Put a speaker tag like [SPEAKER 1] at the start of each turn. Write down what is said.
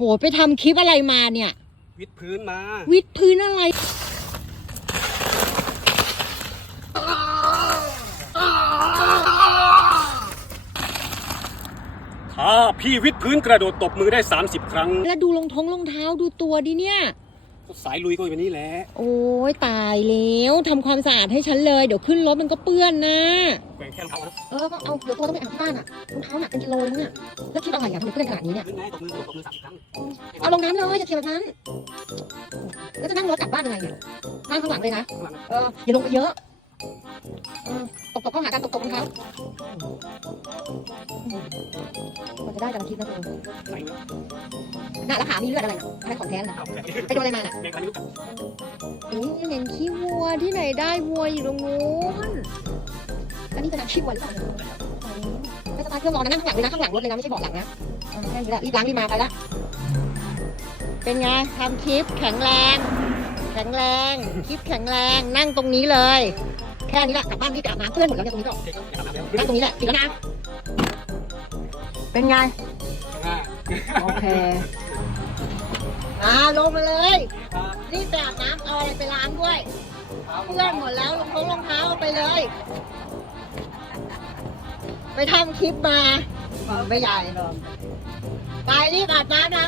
[SPEAKER 1] โหไปทำคลิปอะไรมาเนี่ย
[SPEAKER 2] วิดพื้นมา
[SPEAKER 1] วิดพื้นอะไร
[SPEAKER 2] ถ้าพี่วิดพื้นกระโดดตบมือได้ 30 ครั้ง
[SPEAKER 1] แล้วดูรองท้องรองเท้าดูตัวดิเนี่ย
[SPEAKER 2] สายลุยก็แบบนี้แหละ
[SPEAKER 1] โอ้ยตายแล้วทำความสะอาดให้ฉันเลย เดี๋ยวขึ้นรถมันก็เปื้อนนะ
[SPEAKER 2] แกว่งแค่รองเท้านะ
[SPEAKER 1] เออก็เอาเดี๋ยวตัวต้องไปอาบที่บ้านอะรองเท้าหนักเป็นกิโลนึงอะแล้วคิดอะไรอะทำไมเพื่อนขนาดนี้เนี่ย
[SPEAKER 2] พื้นไงตบมือกระโดดตบมือ30ครั้ง
[SPEAKER 1] เอาลงน้ำเลยจะเทียบแบบนั้นแล้วจะนั่งรถกลับบ้านยังไงเนี่ยนั่งข้างหลังเลยนะ
[SPEAKER 2] ข้างหลังนะ
[SPEAKER 1] เอออย่าลงไปเยอะเออ ตกตกเข้าหากันตกตกรองเท้ามันจะได้จังคิดนะเธอ
[SPEAKER 2] ใส่เนื้อ
[SPEAKER 1] หน้าแล้วขามีเลือดอะไรน่ะอะไรของแท้น่ะ
[SPEAKER 2] เอาแกะ
[SPEAKER 1] ไปโดนอะไรมาน่ะ
[SPEAKER 2] แกงคันนิ้วกัด
[SPEAKER 1] อุ้ยเห็นขี้วัวที่ไหนได้วัวอยู่ตรงนู้นอันนี้เป็นน้ำขี้วัวหรือเปล่าไม่สตาร์ทเครื่องรอนะนั่งข้างหลังเลยนะข้างหลังรถเลยนะไม่ใช่เบาะหลังนะเอาแค่นี้แหละรีบล้างรีบมาไปละเป็นไงทำคลิปแข็งแรงแข็งแรงคลิปแข็งแรง นั่งตรงนี้เลย แค่นี้แหละกลับบ้านที่อาบน้ำเพื่อนหมดแล้วเนี่ยตรงนี้ก็
[SPEAKER 2] โอเคก็อย่าทำแล้ว
[SPEAKER 1] นั่งตรงนี้แหละปิดแล้วนะเป็นไง
[SPEAKER 2] อ่า
[SPEAKER 1] โอเคอ่าลงมาเลยรีบไปอาบน้ำเอาอะไรไปล้างด้วย เพื่อนหมดแล้วรองเท้ารองเท้าเอาไปเลย ไปทำคลิปมา ไม่ใหญ่ไปรีบอาบน้ำล้างตัวเลยนะ
[SPEAKER 2] ค